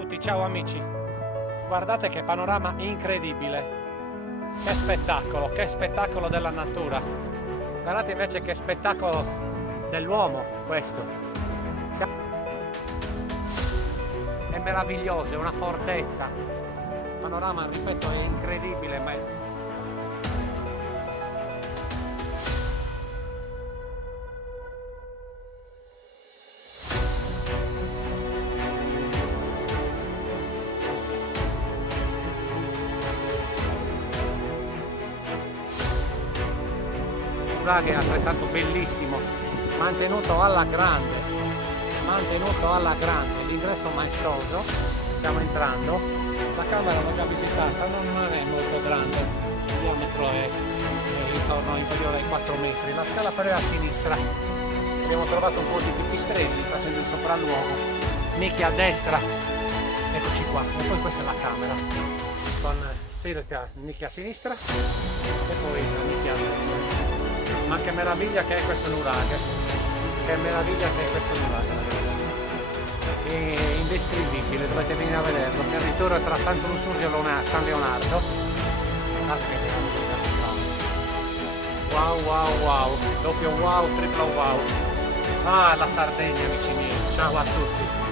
tutti, ciao amici. Guardate che panorama incredibile. Che spettacolo della natura. Guardate invece che spettacolo dell'uomo questo. È meraviglioso, è una fortezza. Il panorama, ripeto, è incredibile, ma è altrettanto bellissimo, mantenuto alla grande, l'ingresso maestoso. Stiamo entrando, la camera l'ho già visitata, non è molto grande, il diametro è intorno inferiore ai 4 metri, la scala però è a sinistra. Abbiamo trovato un po' di pipistrelli facendo il sopralluogo, nicchia a destra, eccoci qua, e poi questa è la camera con nicchia a sinistra e poi la nicchia a destra. Ma che meraviglia che è questo nuraghe, ragazzi, è indescrivibile, dovete venire a vederlo. Territorio tra Santo Lussurgio e San Leonardo. Guardate che meraviglia, wow, doppio wow, triplo wow. Ah, la Sardegna, amici miei, ciao a tutti.